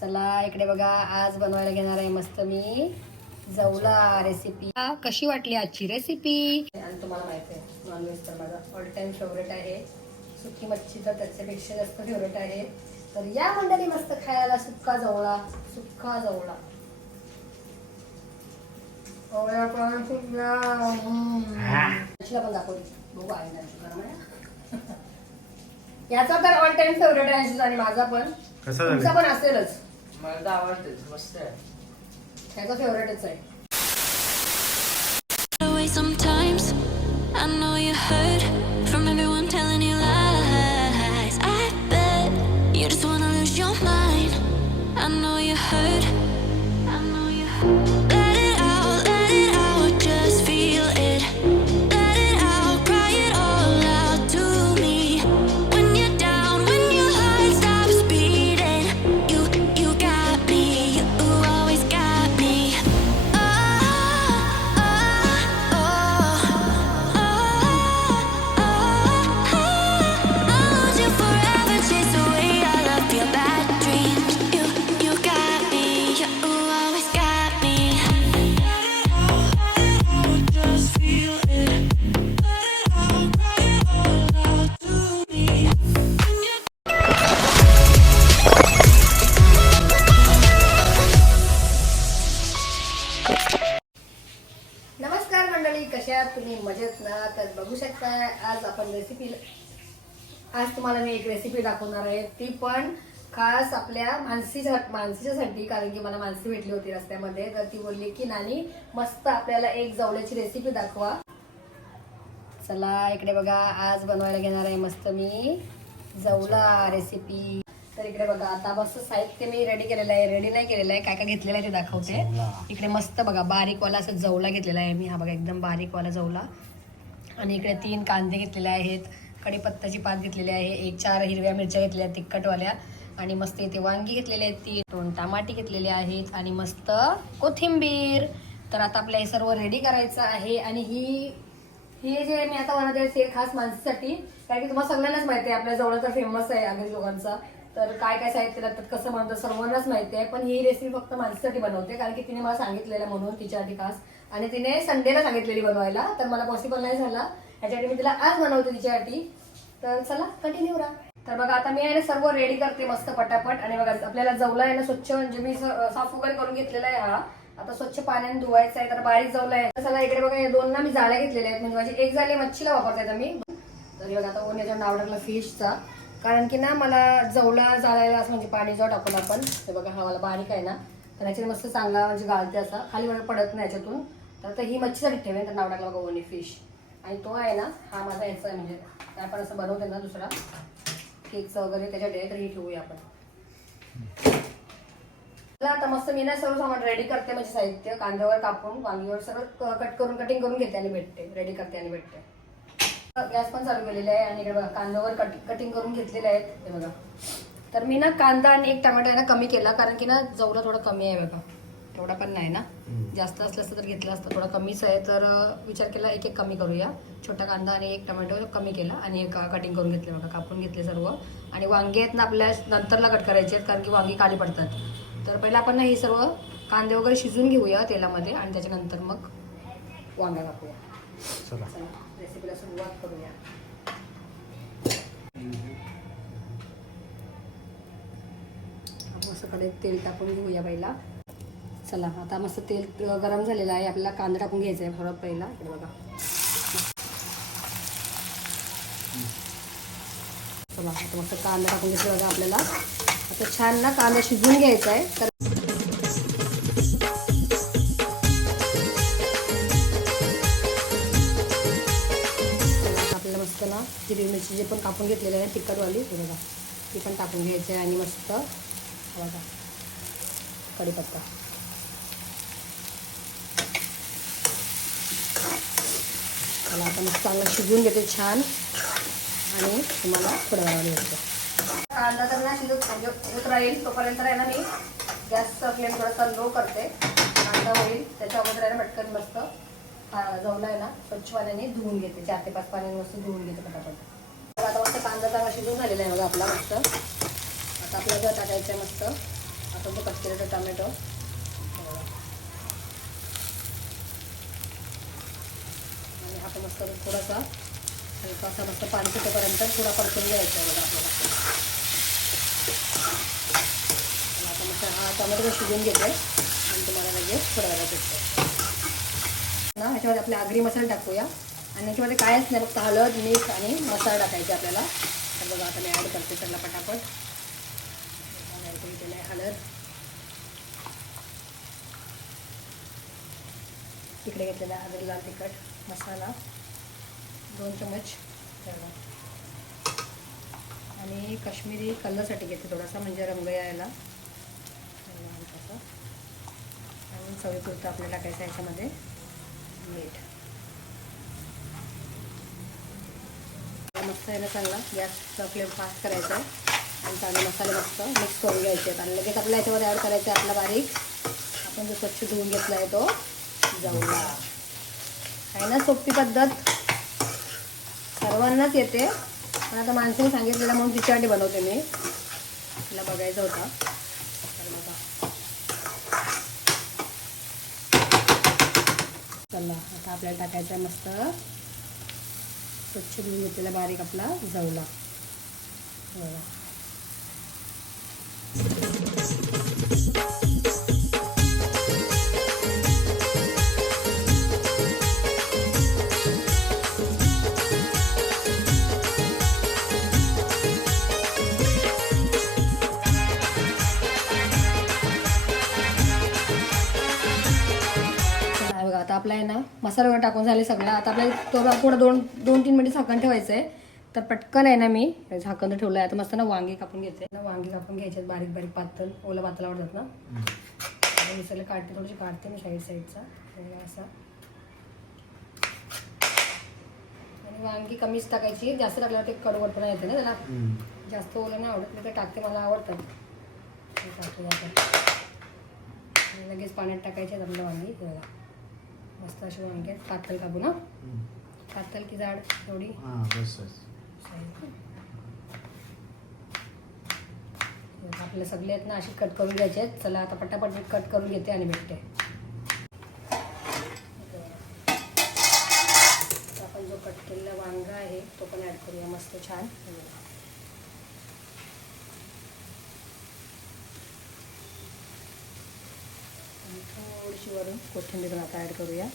चला इकडे बघा आज बनवायला घेणार आहे मस्त मी जवला रेसिपी कशी वाटली आजची रेसिपी आणि तुम्हाला माहिती आहे नॉनव्हेज तर माझा ऑल टाइम फेवरेट आहे. सुकी मच्छी तर त्याच्यापेक्षा जास्त फेवरेट आहे. तर या मंडळी मस्त खायला सुक्का जवळा सुक्का जवळा. पण. मच्छीला दाखवली बघू आहे. याचा तर ऑल टाइम फेवरेट आहे आणि माझा पण. कसा तुमचा पण असेलच. मला तर आवडतेच मस्त आहे. त्याचा फेवरेटच आहे. तुम्ही मजेत ना? तर बघू शकता आज आपण रेसिपी आज तुम्हाला मी एक रेसिपी दाखवणार आहे. ती पण खास आपल्या मानसीच्या मानसीच्यासाठी कारण की मला मानसी भेटली होती रस्त्यामध्ये. तर ती बोलली की नानी मस्त आपल्याला एक जवळ्याची रेसिपी दाखवा. चला इकडे बघा. आज बनवायला घेणार आहे मस्त मी जवला रेसिपी तर इकडे बघा आता मस्त साहित्य मी रेडी केलेलं आहे. रेडी नाही केलेलं आहे. काय काय घेतलेलं आहे ते दाखवते. इकडे मस्त बघा बारीकवाला असं जवला घेतलेला आहे मी. हा बघा एकदम बारीकवाला जवला. आणि इकडे तीन कांदे घेतलेले आहेत. कढीपत्त्याची पात घेतलेली आहे. एक चार हिरव्या मिरच्या घेतलेल्या आहेत तिखटवाल्या. आणि मस्त इथे वांगी घेतलेली आहेत तीन. दोन टमाटे घेतलेले आहेत. आणि मस्त कोथिंबीर. तर आता आपल्या हे सर्व रेडी करायचं आहे. आणि ही हे जे मी आता बनवते ते खास माणसासाठी. कारण की तुम्हाला सगळ्यांनाच माहिती आहे आपल्या जवळ तर फेमस आहे आगरी लोकांचा. तर काय काय साहित्य लागतात कसं बनवतं सर्वांनाच माहिती आहे पण ही रेसिपी फक्त माझ्यासाठी बनवते कारण की तिने मला सांगितलेलं म्हणून तिच्या आधी खास. आणि तिने संडेला सांगितलेली बनवायला तर मला पॉसिबल नाही झाला. याच्यासाठी मी तिला आज बनवते तिच्यासाठी. तर चला कंटिन्यू राहा तर बघा आता मी आहे ना सर्व रेडी करते मस्त पटापट. आणि बघा आपल्याला जवला आहे ना स्वच्छ म्हणजे मी साफ वगैरे करून घेतलेला आहे हा. आता स्वच्छ पाण्याने धुवायचा आहे तर बारीक जवला आहे. तर चला इकडे बघा या दोन ना मी जाळ्या घेतलेल्या आहेत. म्हणजे माझी एक जाळी मच्छीला वापरते आता मी. तरी बघा आता ओन याच्या नाव फिशचा कारण की ना मला जवला जाळायला असं म्हणजे पाणी जो टाकून आपण. ते बघा हा मला बारीक आहे ना. तर ह्याच्यात मस्त चांगला म्हणजे घालते असा. खाली मला पडत नाही याच्यातून. तर आता ही मच्छीसाठी ठेवेन तर नाव टाकला बघा ओनी फिश आणि तो आहे ना हा माझा ह्याचा आहे म्हणजे. काय आपण असं बनवते ना दुसरा. केकचं वगैरे त्याच्यात डे तर ही ठेवूया आपण. चला आता मस्त मी ना सर्व सामान रेडी करते म्हणजे साहित्य. कांद्यावर कापून वांगीवर सर्व कट करून कटिंग करून घेते आणि भेटते. रेडी करते आणि भेटते. गॅस पण चालू केलेला आहे आणि इकडे बघा कांद्यावर कट कटिंग करून घेतलेले आहेत. हे बघा. तर मी ना कांदा आणि एक टमाटर आहे ना कमी केला कारण की ना जवळा थोडा कमी आहे बघा. तेवढा पण नाही ना. जास्त असलं असतं तर घेतलं असतं. थोडा कमीच आहे. तर विचार केला एक एक कमी करूया. छोटा कांदा आणि एक टोमॅटो कमी केला आणि एक कटिंग करून घेतले बघा. कापून घेतले सर्व. आणि वांगे आहेत ना आपल्या नंतरला कट करायचे आहेत कारण की वांगी काली पडतात. तर पहिला आपण ना हे सर्व कांदे वगैरे शिजून घेऊया तेलामध्ये आणि त्याच्यानंतर मग वांगा कापूया. रेसिपीला सुरुवात करूया आपण सकाळी तेल टाकून घेऊया पहिला चला आता मस्त तेल गरम झालेलं आहे. आपल्याला कांदा टाकून घ्यायचा आहे. फरक पहिला. इकडे बघा. चला आता मस्त कांदा टाकून घेतला बघा आपल्याला. आता छान ना कांदा शिजवून घ्यायचा आहे. तर मिरची जे पण कापून घेतलेले आहे तिखटवाली हे बघा. ती पण टाकून घ्यायची आहे आणि मस्त बघा. कढीपत्ता. त्याला आता मस्त चांगलं शिजवून घेते छान. आणि तुम्हाला थोड्या वेळाने कांदा तर ना शिजत म्हणजे उतरा राहील. तोपर्यंत आहे ना मी गॅसचं फ्लेम थोडासा लो करते. कांदा होईल त्याच्या अगोदर आहे ना पटकन मस्त जवला आहे ना स्वच्छ पाण्याने धुवून घेते. चार ते पाच पाण्याने मस्त धुवून घेते पटापट. कांदा चांगला शिजून झालेला आहे बघा आपला मस्त. आता आपल्याला टाकायचं आहे मस्त. आपण तो कट केलेला टोमॅटो. आणि हा मस्त थोडासा हलकासा मस्त पाणी सुटेपर्यंत थोडा परतून घ्यायचा आहे बघा आपल्याला. आता मस्त हा टोमॅटो शिजून घेते आणि तुम्हाला लगेच थोड्या वेळात भेटते ना ह्याच्यामध्ये आपले आगरी मसाला टाकूया. आणि याच्यामध्ये कायच नाही फक्त हळद मीठ आणि मसाला टाकायचे आपल्याला. तर बघा आता मी ॲड करते त्याला पटापट. ॲड आहे हळद. इकडे घेतलेला आगरी लाल तिखट मसाला. दोन चमच आणि काश्मीरी कलरसाठी घेते थोडासा म्हणजे रंग यायला. आणि चवीपुरतं आपल्याला टाकायचं आहे याच्यामध्ये मीठ. मस्त आहे ना चांगला. गॅसचा फ्लेम फास्ट करायचा आहे. आणि चांगले मसाले मस्त मिक्स करून घ्यायचे आहेत. आणि लगेच आपल्याला याच्यामध्ये ॲड करायचं आहे आपला बारीक. आपण जो स्वच्छ धुवून घेतला आहे तो जाऊला आहे ना सोपी पद्धत? सर्वांनाच येते. पण आता माणसाने सांगितलेलं म्हणून तिच्यासाठी बनवते मी. तिला बघायचा होता. तर बघा चला आता आपल्याला टाकायचं आहे मस्त. स्वच्छ धुवून घेतलेला बारीक आपला जवला बघा. मसाला वगैरे टाकून झाले सगळं. आता आपल्याला थोडा थोडं दोन दोन तीन मिनिट झाकण ठेवायचं आहे तर पटकन आहे ना मी झाकण तर ठेवलं आहे आता मस्त ना वांगी कापून घ्यायचे ना वांगी कापून घ्यायचे बारीक बारीक पातळ ओला पातळ आवडतात ना? मिसळला काढते थोडीशी काढते मी साईड साईडचा असा. आणि वांगी कमीच टाकायची. जास्त टाकल्यावर ते कडवटपणा येते ना त्याला जास्त ओलं नाही आवडत मी ते टाकते मला आवडतात. लगेच पाण्यात टाकायचे आहेत वांगी. मस्त अशी वांगी आहेत पातळ कापू ना? पातळ की जाड थोडी. आपले सगळे आहेत ना अशी कट करून घ्यायचे आहेत. चला आता पटापट कट करून घेते आणि भेटते. आपण जो कट केलेला वांगा आहे तो पण ऍड करूया. मस्त छान हे बघा. आणि थोडीशी वरून कोथिंबीर पण आता ॲड करूया.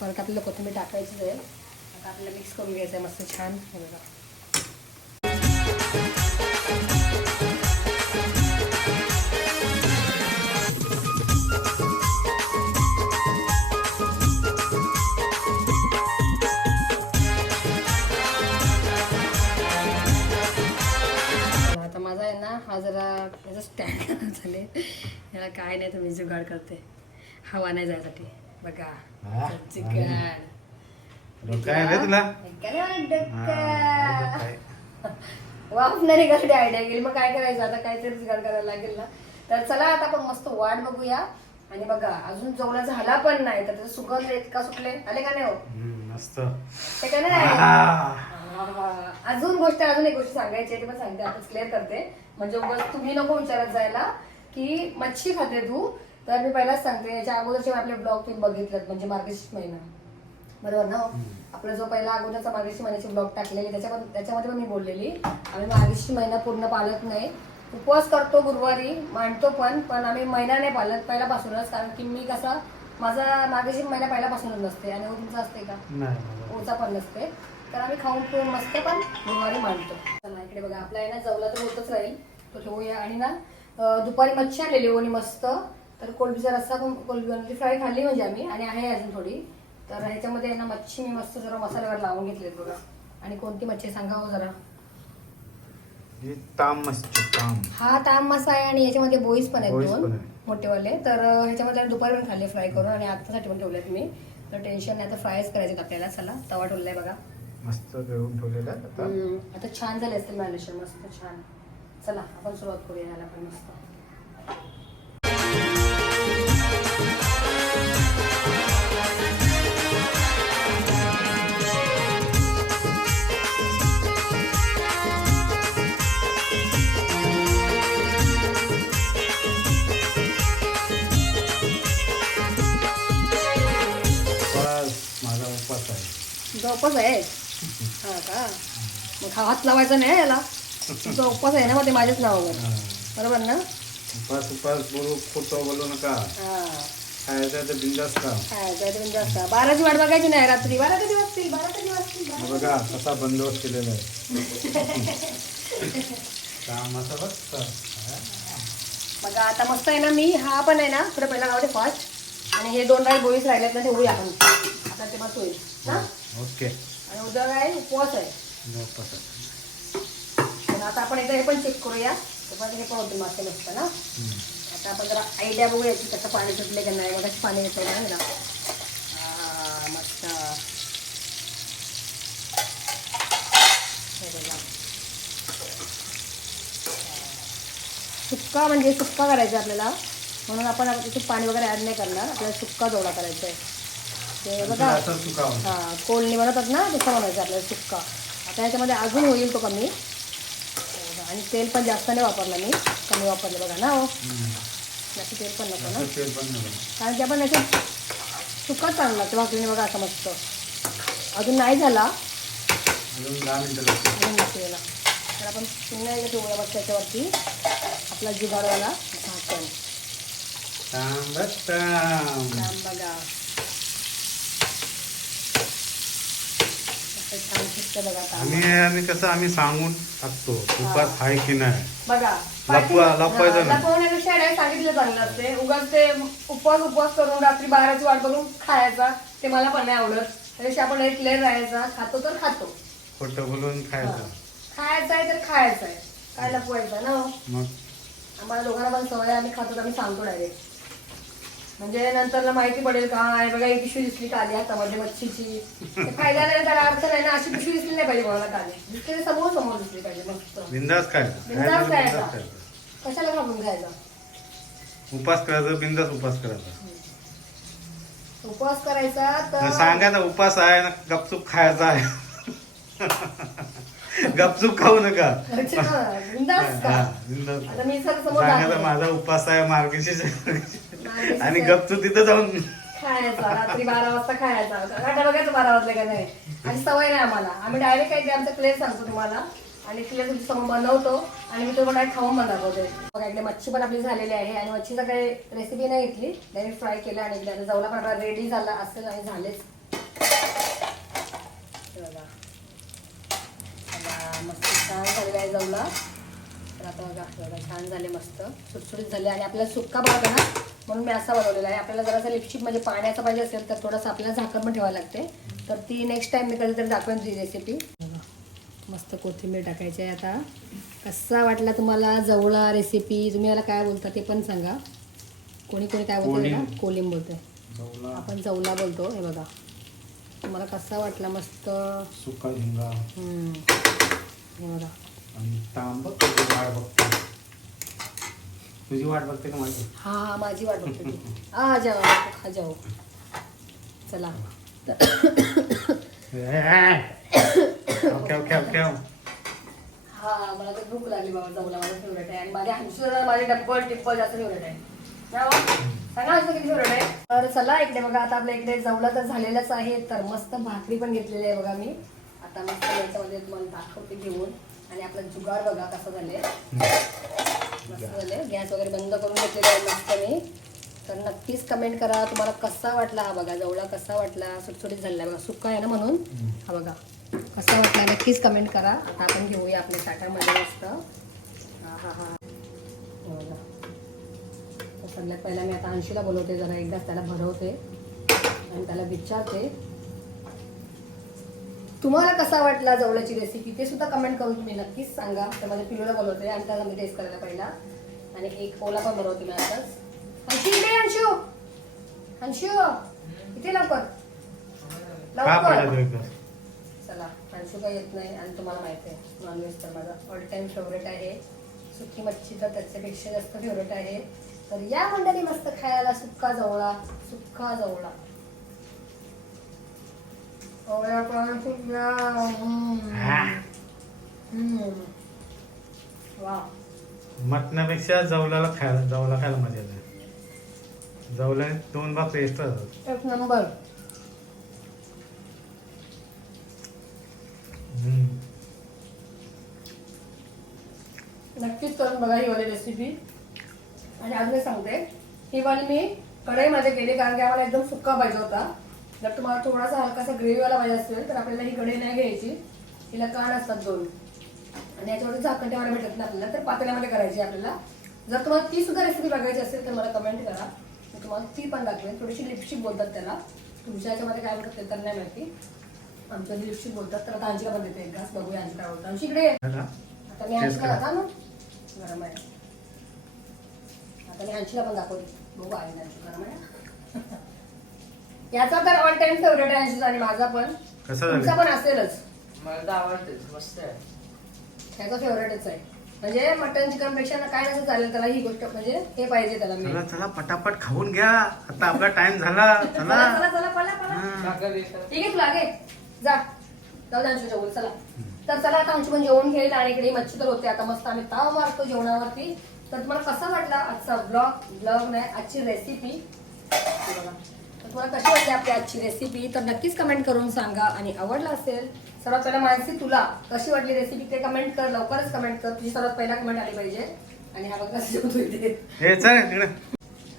परत आपल्याला कोथिंबीर टाकायचीच आहे. आता आपल्याला मिक्स करून घ्यायचं आहे मस्त छान. हे बघा. झाले याला काय नाही तुम्ही जुगाड करते. हवा नाही जायसाठी. बघा? जुगाड. काय रे तुला? काय डक्का. वाफ नाही निघाली आयडिया गेली. मग काय करायचं? आता काहीतरी जुगाड करायला लागेल ना. तर चला आता आपण मस्त वाट बघूया. आणि बघा अजून जवळ झाला पण नाही तर त्याचे सुगंध इतका सुटले आले का नाही हो? मस्त. ते का नाही. अजून गोष्ट अजून एक गोष्ट सांगायची आहे ती पण सांगते आताच क्लिअर करते. म्हणजे तुम्ही नको विचारत जायला. की मच्छी खाते तू तर मी पहिलाच सांगते याच्या अगोदरचे आपले ब्लॉग तुम्ही बघितलेत म्हणजे मार्गशीर्ष महिना. बरोबर ना? आपला जो पहिला अगोदरचा मार्गशीर्ष महिन्याचे ब्लॉग टाकलेले त्याच्या त्याच्यामध्ये पण मी बोललेली. आम्ही मार्गशीर्ष महिना पूर्ण पाळत नाही. उपवास करतो गुरुवारी मांडतो पण पण आम्ही महिना नाही पाळत पहिल्यापासूनच. कारण की मी कसा माझा मार्गशीर्ष महिना पहिल्यापासूनच नसते. आणि तुमचा असते का. ओचा पण नसते. तर आम्ही खाऊन पिऊन मस्त पण गुरुवारी मांडतो. इकडे बघा. आपला आहे ना जवला तर होतच राहील. तो ठेवूया. आणि ना दुपारी मच्छी आणलेली ओनी मस्त. तर कोलबीचा रस्सा पण कोलबी फ्राय खाल्ली म्हणजे आम्ही. आणि आहे अजून थोडी. तर ह्याच्यामध्ये आहे ना मच्छी मी मस्त जरा मसाल्यावर लावून घेतलेत बघा. आणि कोणती मच्छी सांगा हो जरा. ही ताम मस्त ताम. हा ताम मासा आहे आणि याच्यामध्ये बोईस पण आहेत दोन. मोठेवाले. तर ह्याच्यामध्ये दुपारी पण खाल्ले फ्राय करून आणि आत्तासाठी पण ठेवलेत मी. तर टेन्शन नाही आता फ्रायच करायचे आपल्याला. चला तवा ठेवलाय बघा. मस्त ठेवलेला आता. छान झाले असतील मॅनेजर मस्त छान. चला आपण सुरुवात करूया याला पण मस्त. माझा आहे. झोपच आहे? हा का? मग हात लावायचा नाही याला? तुमचा उपवास आहे ना मग ते माझ्याच नावावर. बरोबर ना? उपास उपास बोलू खोटं बोलू नका. हा. खायचं तर बिंदास का हा जायचं म्हणजे असं बाराची वाट बघायची नाही रात्री. बारा कधी वाजतील बारा कधी वाजतील हा बघा कसा बंदोबस्त केलेला आहे. कामाचा बघ बघा आता मस्त आहे ना मी. हा पण आहे ना थोडं पहिला लावते फास्ट आणि हे दोन राईस बोईस राहिलेत ना ठेवूया आपण. आता ते मस्त होईल. ना ओके. आणि उद्या काय? उपवास आहे. उपास पण आता आपण एकदा हे पण चेक करूया. हे पण होते मासे मस्त ना? आता आपण जरा आयडिया बघूया की कसं पाणी सुटले का नाही. मग पाणी येतं ना ना मस्त. सुक्का म्हणजे सुक्का करायचा आपल्याला. म्हणून आपण त्याच्यात पाणी वगैरे ॲड नाही करणार. आपल्याला सुक्का जोडा करायचा आहे ते बघा. हा कोळणी बनवतात ना तसं बनवायचं आपल्याला सुक्का. आता याच्यामध्ये अजून होईल तो कमी. आणि तेल पण जास्त नाही वापरलं मी. कमी वापरलं बघा ना हो. जास्त तेल पण नको ना. कारण की आपण याच्यात सुक्काच चांगला लागतो भाकरीने बघा असं मस्त. अजून नाही झाला. अजून याला तर आपण पुन्हा एकदा ठेवूया मस्त त्याच्यावरती आपला जुगाडवाला झाकण बघा. छान बघा. आम्ही आम्ही कसं आम्ही सांगून टाकतो उपास आहे की नाही. बघा लपवा- लपवायचं नाही. लपवण्यापेक्षा नाही सांगितलं चांगलं असते. उगाच ते उपवास उपवास करून रात्री बाराची वाट बघून खायचा ते मला पण नाही आवडत. त्यापेक्षा आपण एक लेअर राहायचा खातो तर खातो. खोटं बोलून खायचं. खायचं आहे तर खायचं आहे. काय लपवायचं ना? हो? मग? आम्हाला दोघांना पण सवय आहे, आम्ही खातो तर आम्ही सांगतो डायरेक्ट म्हणजे नंतर माहिती पडेल का आहे बघा ही पिशवी दिसली काली हातामध्ये मच्छीची. फायदा नाही त्याला अर्थ नाही ना अशी पिशवी दिसली नाही पाहिजे कोणाला काली. दिसली समोर समोर दिसली पाहिजे मस्त. बिंदास खायचं. बिनधास्त खायचं, खायचं. कशाला घाबरून खायचा? उपास करायचं बिंदास उपास करायचा. उपवास करायचा न तर सांगायचा उपास आहे ना गपचूप खायचा आहे. गपचूप खाऊ नका. हा. आता मी सर समोर दाखवते. माझा उपास आहे मार्गशीर्ष आणि आहे. तिथं जाऊन. खायचा रात्री बारा वाजता खायचा. गाठा बघायचं बारा वाजले का नाही. आणि सवय नाही आम्हाला. आम्ही डायरेक्ट काय ते आमचं प्लेस सांगतो तुम्हाला. आणि प्लेस तुमच्यासमोर बनवतो. आणि मी तुम्हाला डायरेक्ट खाऊन पण बघा इकडे मच्छी पण आपली झालेली आहे. आणि मच्छीचा काही रेसिपी नाही घेतली. डायरेक्ट फ्राय केला आणि इकडे आता जवला पण रेडी झाला. असेल आणि झालेच. मस्त छान झालेला आहे जवला तर आता बघा छान झाले मस्त. सुटसुटीत झाले. आणि आपल्याला सुक्का बनवतो ना म्हणून मी असा बनवलेला आहे. आपल्याला जरासा लिपस्टिक म्हणजे पाण्याचा पाहिजे असेल तर थोडंसं आपल्याला झाकण पण ठेवावं लागते. तर ती नेक्स्ट टाइम मी कधीतरी दाखवेन ती रेसिपी मस्त कोथिंबीर टाकायची आहे आता. कसा वाटला तुम्हाला जवळा रेसिपी तुम्ही याला काय बोलता ते पण सांगा. कोणी कोणी काय बोलतो कोलिम. बोलतोय. आपण जवला बोलतो. हे बघा. तुम्हाला कसा वाटला मस्त? सुका झिंगा. हे बघा. तुझी वाट बघते का माझी? हा हा माझी वाट बघते ती. आ जाओ खा जाओ चला. ओके ओके ओके हा मला तर भूक लागली बाबा जाऊला माझा फेवरेट आहे. आणि माझ्या हंसूला माझे डब्बल टिप्पल जास्त फेवरेट आहे. ना? सांगा हंसू किती फेवरेट आहे? तर चला इकडे बघा आता आपल्या इकडे जवला तर झालेलाच आहे. तर मस्त भाकरी पण घेतलेली आहे बघा मी. आता मस्त याच्यामध्ये तुम्हाला दाखवते घेऊन. आणि आपला जुगाड बघा कसं झाले मस्त गॅस वगैरे बंद करून घेतलेले आहे मस्त मी. तर नक्कीच कमेंट करा. तुम्हाला कसा वाटला हा बघा. जवळा कसा वाटला? सुटसुटीत झालेला आहे बघा. सुका आहे ना म्हणून? हा बघा. कसा वाटला? नक्कीच कमेंट करा. आता आपण घेऊया आपल्या ताटामध्ये मस्त. हा हा हा. हो सगळ्यात पहिला मी आता अंशीला बोलवते. जरा एकदा त्याला भरवते आणि त्याला विचारते. तुम्हाला कसा वाटला जवळची रेसिपी ते सुद्धा कमेंट करून तुम्ही नक्कीच सांगा. त्यामध्ये पिलोला बोलवते आणि त्याला मी टेस्ट करायला पहिला. आणि एक ओला पण बनवते मी आताच अंशू इकडे अंशू. अंशू इथे लवकर. लवकर. चला अंशू काही येत नाही आणि तुम्हाला माहिती आहे नॉनव्हेज तर माझा ऑल टाइम फेवरेट आहे. सुकी मच्छी तर त्याच्यापेक्षा जास्त फेवरेट आहे. तर या मंडळी मस्त खायला सुक्का जवळा सुक्का जवळा. सुक्या. हम्म. हम्म. वा मटणापेक्षा जवलाला खायला जवला खायला मजा येते. जवल्याने दोन भाग टेस्ट एक नंबर. नक्कीच करून बघा ही वाली रेसिपी आणि आज मी सांगते. ही वाली मी कढईमध्ये केली कारण की आम्हाला एकदम सुक्का पाहिजे होता. जर तुम्हाला थोडासा हलकासा ग्रेव्हीवाला पाहिजे असेल तर आपल्याला ही कढई नाही घ्यायची. हिला कान असतात दोन. आणि याच्यावरती झाकण ठेवायला भेटत नाही आपल्याला तर पातेल्यामध्ये करायची आपल्याला. जर तुम्हाला ती सुद्धा रेसिपी बघायची असेल तर मला कमेंट करा. मी तुम्हाला ती पण दाखवेन. थोडीशी लिपस्टिक बोलतात त्याला. तुमच्या याच्यामध्ये काय बोलतात ते तर नाही माहिती. आमच्या लिपस्टिक बोलतात तर आता आंजीला पण देते. एक घास बघूया आंजी काय बोलतात आमची इकडे. आता मी करा. दाखवा ना गरम आहे. आता मी आंशीला पण दाखवते. बघू आहे गरम आहे. याचा तर ऑल टाइम फेवरेट आहे आंशीचा आणि माझा पण. कसा तुमचा झाला पण असेलच. मला तर आवडते मस्त आहे. त्याचा फेवरेटच आहे. म्हणजे मटन चिकनपेक्षा ना काय नसं चालेल त्याला ही गोष्ट म्हणजे हे पाहिजे त्याला मी चला चला पटापट खाऊन घ्या. आता आपला टाइम झाला. चला. चला चला चला पळा पळा. हा. बिकर. ठीक आहे तुला घे जा. जाऊ दे अंशू जेवण चला. तर चला आता अंशू पण जेवण घेईल आणि इकडे मच्छी तर होते. आता मस्त आम्ही ताव मारतो जेवणावरती. तर तुम्हाला कसा वाटला आजचा ब्लॉग ब्लॉग नाही आजची रेसिपी तर तुम्हाला कशी वाटली आपली आजची रेसिपी तर नक्कीच कमेंट करून सांगा. आणि आवडला असेल सर्वात पहिला मानसी तुला कशी वाटली रेसिपी ते कमेंट कर लवकरच कमेंट कर. तुझी सर्वात पहिला कमेंट आली पाहिजे. आणि हा बघा जेवतो इथे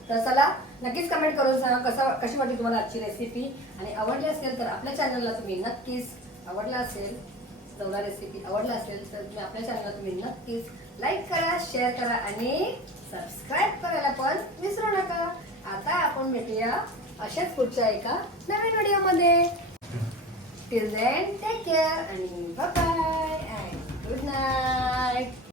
तर चला नक्कीच कमेंट करून सांगा कसा कशी वाटली तुम्हाला आजची रेसिपी आणि आवडली असेल तर आपल्या चॅनलला तुम्ही नक्कीच आवडला असेल चवला रेसिपी आवडला असेल तर तुम्ही आपल्या चॅनलला तुम्ही नक्कीच लाईक करा शेअर करा आणि सबस्क्राईब करायला पण विसरू नका. आता आपण भेटूया अशाच पुढच्या एका नवीन व्हिडिओमध्ये. टिल देन टेक केअर आणि बाय अँड गुड नाईट